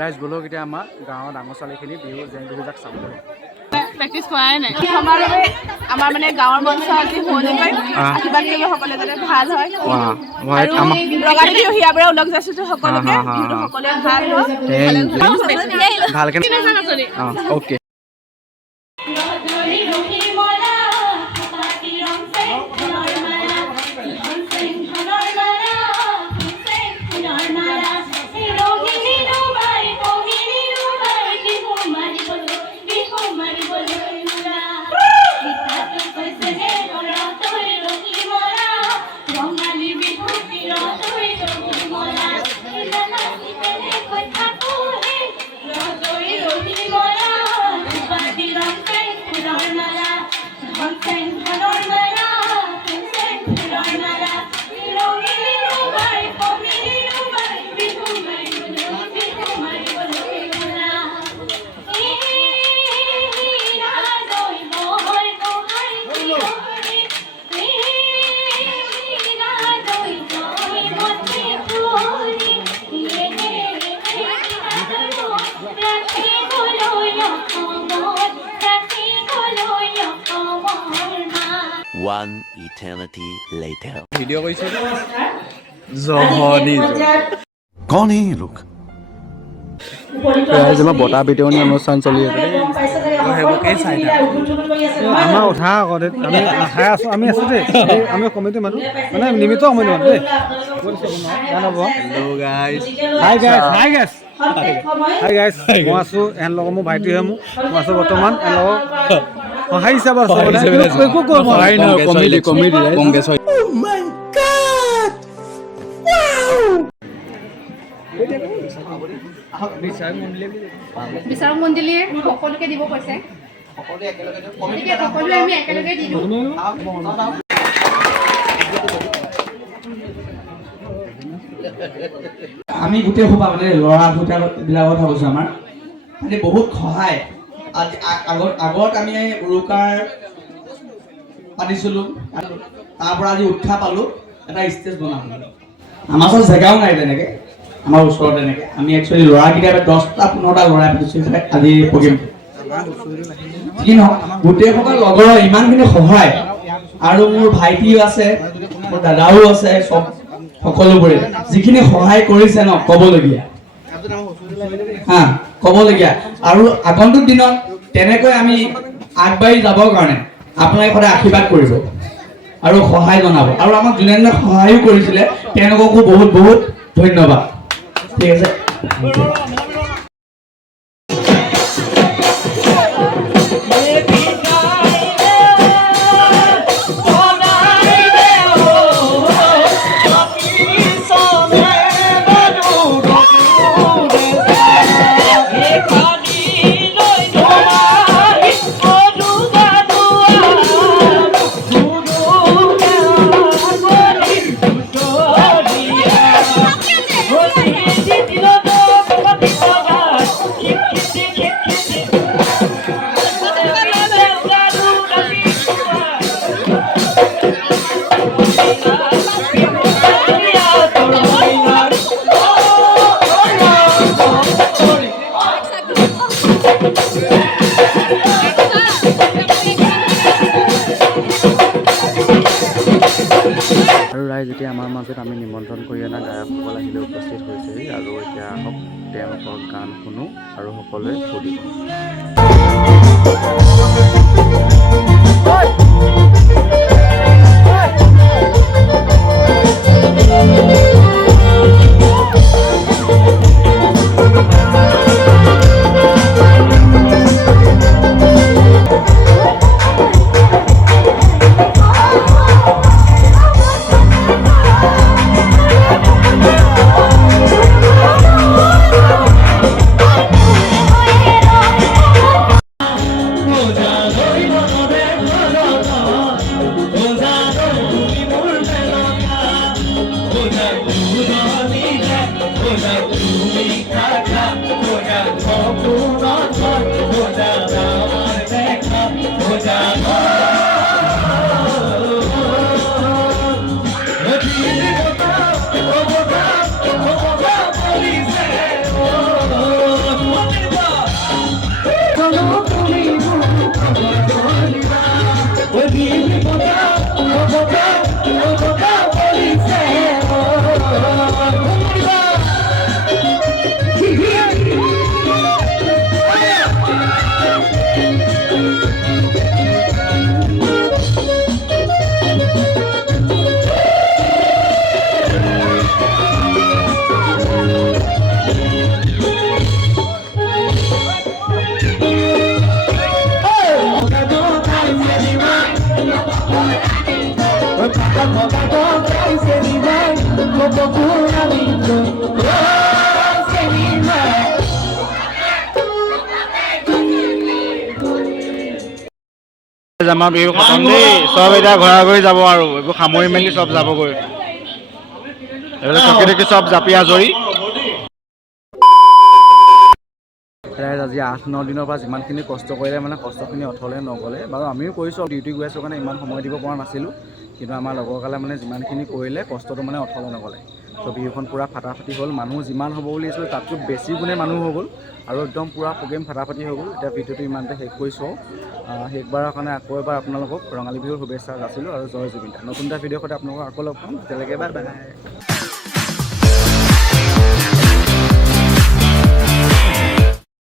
ৰাইজ গ'লেও এতিয়া আমাৰ গাঁৱৰ ডাঙৰ ছোৱালীখিনি বিহু জেং বিহুজাক চাবলৈ প্ৰেক্টিচ কৰাই নাই আমাৰ মানে গাঁৱৰ মঞ্চ আজি শুৱনি পাই আশীৰ্বাদ কৰিব সকলোৱে যাতে ভাল হয় আৰু ৰঙালী বিহু হিয়াবোৰে ওলগ যাইছোঁ সকলোকে বিহুটো সকলোৱে ভাল হওক ভালকে okay One eternity later. Video কৰিছে জহনি कौन है ये लोग? ৰাইজ আমাৰ বঁটা বিতৰণি অনুষ্ঠান চলি আছে সেইবোৰকেই চাই আমাৰ উঠা আগতে আমি আশাই আছোঁ আমি আছোঁ দেই আমি কমিটি মানুহ মানে নিমিত্ত কমিটি মানুহ দেই হাই গাইছ মই আছোঁ এহেঁতৰ লগত মোৰ ভাইটি হয় মই আছোঁ বৰ্তমান এহেঁতৰ লগত সহায় হিচাপে আছোঁ বিচাৰক মণ্ডলীয়ে সকলোকে দিব কৈছে সকলোৱে আমি একেলগে দি দিওঁ আমি গোটেই সোপা মানে ল'ৰা বিলাকৰ কথা কৈছোঁ আমাৰ মানে বহুত সহায় আগত আমি উৰুকাৰ পাতিছিলোঁ তাৰ পৰা আজি উৎসাহ পালোঁ এটা ষ্টেজ বনালোঁ আমাৰ ওচৰত জেগাও নাই তেনেকৈ আমাৰ ওচৰত তেনেকৈ আমি একচুৱেলি ল'ৰাকেইটা 10টা 15টা ল'ৰাই পাতিছোঁ আজি প্ৰগ্ৰেম কি নহয় গোটেইসকল লগৰ ইমানখিনি সহায় আৰু মোৰ ভাইটিও আছে মোৰ দাদাও আছে চব সকলোবোৰে যিখিনি সহায় কৰিছে ন ক'বলগীয়া ক'বলগীয়া আৰু আগন্তুক দিনত তেনেকৈ আমি আগবাঢ়ি যাবৰ কাৰণে আপোনালোকে সদায় আশীৰ্বাদ কৰিব আৰু সহায় জনাব আৰু আমাক যোনে যোনে সহায়ো কৰিছিলে তেওঁলোককো বহুত বহুত ধন্যবাদ ঠিক আছে আৰু ৰাইজ এতিয়া আমাৰ মাজত আমি নিমন্ত্ৰণ কৰি অনা গায়কসকল আহিলে উপস্থিত হৈছেহি আৰু এতিয়া আহক তেওঁলোকৰ গান শুনো আৰু সকলোৱে ফূৰ্তি আমাৰ বিহু খতম দেই চব এতিয়া ঘৰা ঘৰি যাব আৰু এইবোৰ সামৰি মেলি চব যাবগৈ এইবিলাক চকী টকী চব জাপি আজৰি আজি 8-9 দিনৰ পৰা যিমানখিনি কষ্ট কৰিলে মানে কষ্টখিনি অথলে নগ'লে বাৰু আমিও কৰিছোঁ ডিউটি গৈ আছোঁ কাৰণে ইমান সময় দিব পৰা নাছিলোঁ কিন্তু আমাৰ লগৰকালে মানে যিমানখিনি কৰিলে কষ্টটো মানে অথলে নগ'লে তো বিহুখন পূৰা ফাটাফাটি হ'ল মানুহ যিমান হ'ব বুলি আছিলোঁ তাতকৈ বেছি গুণে মানুহ হৈ গ'ল আৰু একদম পূৰা প্ৰগ্ৰেম ফাটাফাটি হৈ গ'ল এতিয়া ভিডিঅ'টো ইমানতে শেষ কৰিছোঁ শেষবাৰৰ কাৰণে আকৌ এবাৰ আপোনালোকক ৰঙালী বিহুৰ শুভেচ্ছা যাচিলোঁ আৰু জয় জুবিন দা নতুন এটা ভিডিঅ'ৰ সৈতে আপোনালোকক আকৌ লগ পাম তেতিয়ালৈকে বাই বাই